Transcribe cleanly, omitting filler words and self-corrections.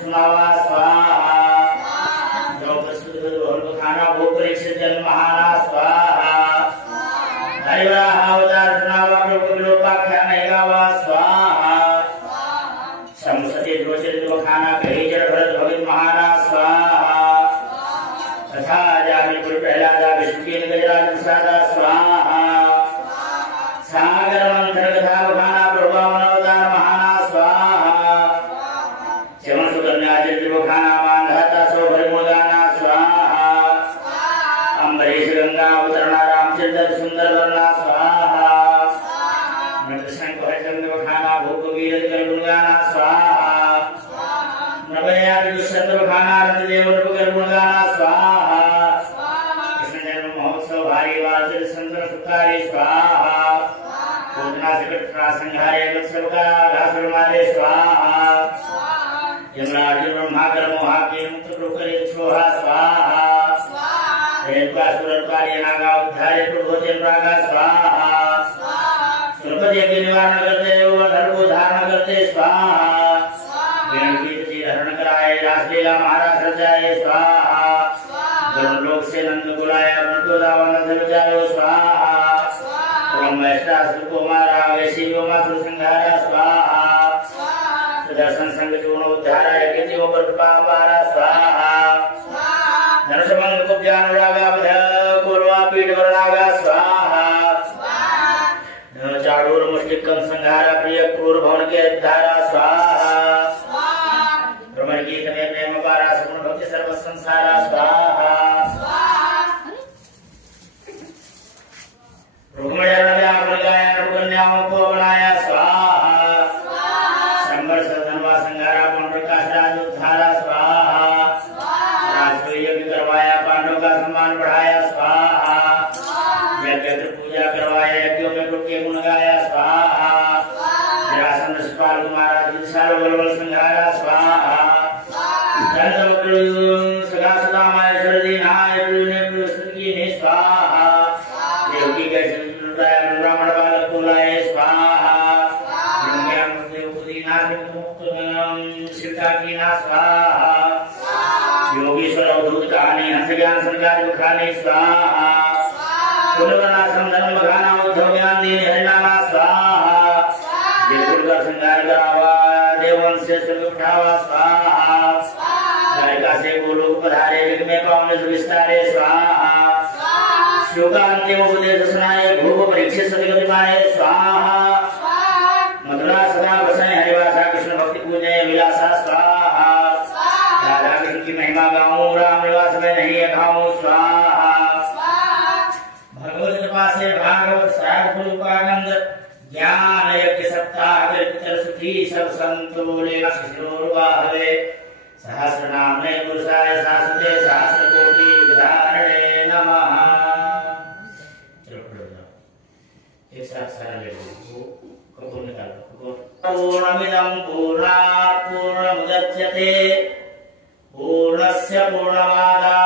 सुनावा स्वाहा खाना भोग परीक्षित जन्म महाना स्वाहा हरिवराह अवतार सुनावा प्रभु विलोपाख्यान गावा स्वाहा समुसति द्रोचित खाना कही जड़ भरत भवित महाना स्वाहा तथा जामिपुर प्रहलादा विष्णु गजराज प्रसादा स्वाहा सागर मंथन कथा खाना प्रभु अवतार महाना स्वाहा चमन सुकन्या चित्र खाना मानधाता सो भरिमुदाना स्वाहा अम्बरीश गंगा अवतरणा रामचंद्र सुंदर वर्णा स्वाहा नृतशंख हरिचंद्र खाना भोग वीर गुणगाना स्वाहा नवया दुष्यंद्र खाना रंगदेव गुणगाना स्वाहा कृष्ण जन्म महोत्सव भारी वाचल संतर सुतारी स्वाहा पूजना सिकटरा संहारे वत्सवका घासुर मारे स्वाहा यमराज ब्रह्माकर मोहाकी मुक्त प्रकरे छोहा स्वाहा रेणुका सुरकार्य नागा उद्धारे प्रभोजन रागा स्वाहा सुरपति के निवारण करते धर्म धारण करते स्वाहा गणगीत जी हरण कराए रासलीला महाराज सजाए स्वाहा लोक से नंद बुलाया मृत्यु रावण बचायो स्वाहा ब्रह्मेष्टासुर को मारा वैशी मातृ संहारा स्वाहा सुदर्शन संग चूर्ण उद्धारा यज्ञों पर पारा स्वाहा धनुषभंग को ज्ञानुरागा पूर्वा पीठ वरनागा स्वाहा चाड़ूर मुष्टिकम संहारा प्रिय क्रूर भवन के धारा स्वाहा भ्रमण गीत में प्रेम पारा सगुण भक्ति सर्व संसारा स्वाहा कन्याओं को बनाया स्वाहा शंबर धनवा संगारा पौन प्रकाश राज उद्धारा स्वाहा राजसूय यज्ञ करवाया पांडवों का सम्मान बढ़ाया स्वाहा यज्ञ पूजा करवाया यज्ञों में के गुण गाया स्वाहा जरासंध शिशुपाल कुमारा विशाल बलबल संहारा स्वाहा सदा सदा माय शरदीनाय की ने स्वाहा देवकी के ब्राह्मण बालक को लाए स्वाहा शिवता की ना स्वाहा योगीश्वर अवधूत कहानी हंस ज्ञान संगार खाने स्वाहा पुनर्वनाश्रम धर्म खाना उद्धव ज्ञान दीन हरिनामा स्वाहा बिल्कुल का संगार करावा देवन से सुख उठावा स्वाहा द्वारिका से गोलोक पधारे विघ्न में पावन विस्तारे स्वाहा शिवका अंतिम उपदेश सुनाए भोग परीक्षित सदगति पाए स्वाहा मथुरा सदा बसाए हरिवासा कृष्ण भक्ति पूजय विलासा स्वाहा राधा कृष्ण की महिमा गाऊं राम निवास में नहीं खाऊं स्वाहा भगवत कृपा से भागवत श्राद्ध फूलोपानंद ज्ञान यज्ञ सप्ताह पितर सुखी सब संतोले शिशिरोर्वाहवे सहस्र नाम पुरुषाय शाश्वते सहस्र कोटि विधारणे नमः। एक साथ सारा ले लो कपूर निकालो पूर्णमिदं पूर्णात् पूर्णमुदच्यते पूर्णस्य पूर्णमादाय